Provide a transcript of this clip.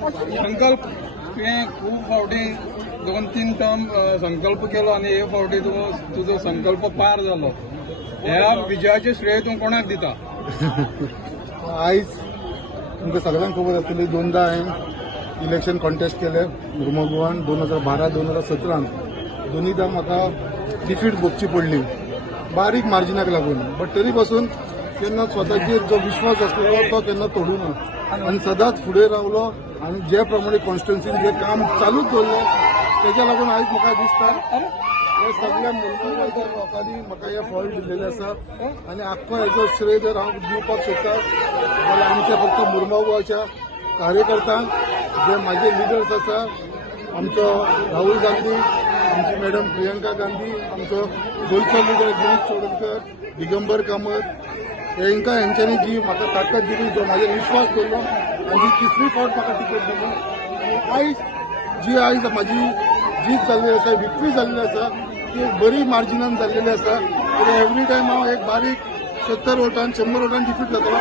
संकल्प तुवें खूब फावटी 2-3 टर्म संकल्प केलो आनी हे फावटी तुजो संकल्प पार जालो. ह्या विजयाचे श्रेय तूं कोणाक दिता? आयज तुमकां सगळ्यांक खबर आसतली 2दा हांवें इलेक्शन कॉन्टेस्ट केले मुर्मुगांवान 2012-2017 दोनीदा म्हाका डिफीट भोगची पडली बारीक मार्जिनाक लागून. बट तरी पासून केन्ना स्वताचेर जो विश्वास आसलेलो तो केन्ना तोडूं ना आनी सदांच फुडें रावलो आनी जे प्रमाणे कॉन्स्टिट्युन्सीन जे काम चालूच दवरलें तेज्या लागून आयज म्हाका दिसता हे सगळ्या मुर्मुगांवच्या लोकांनी म्हाका हे फळ दिल्लेलें आसा आनी आख्खो हेजो श्रेय जर हांव दिवपाक सोदता जाल्यार आमच्या फक्त मुर्मुगांवच्या कार्यकर्त्यांक जे म्हाजे लिडर्स आसा आमचो राहुल गांधी आमची मॅडम प्रियंका गांधी आमचो गोंयचो लिडर गिरीश चोडणकर दिगंबर कामत हेंच्यांनी जी म्हाका ताकद दिली जो म्हाजेर विश्वास दवरलो आनी जी 3री फावट म्हाका टिकेट दिली आयज म्हाजी जीत जाल्ली आसा विक्ट्री जाल्ली आसा ती एक बरी मार्जिनान जाल्लेली आसा. एवरी टायम हांव एक बारीक 70 वोटान 100 वोटान डिफीट जातलो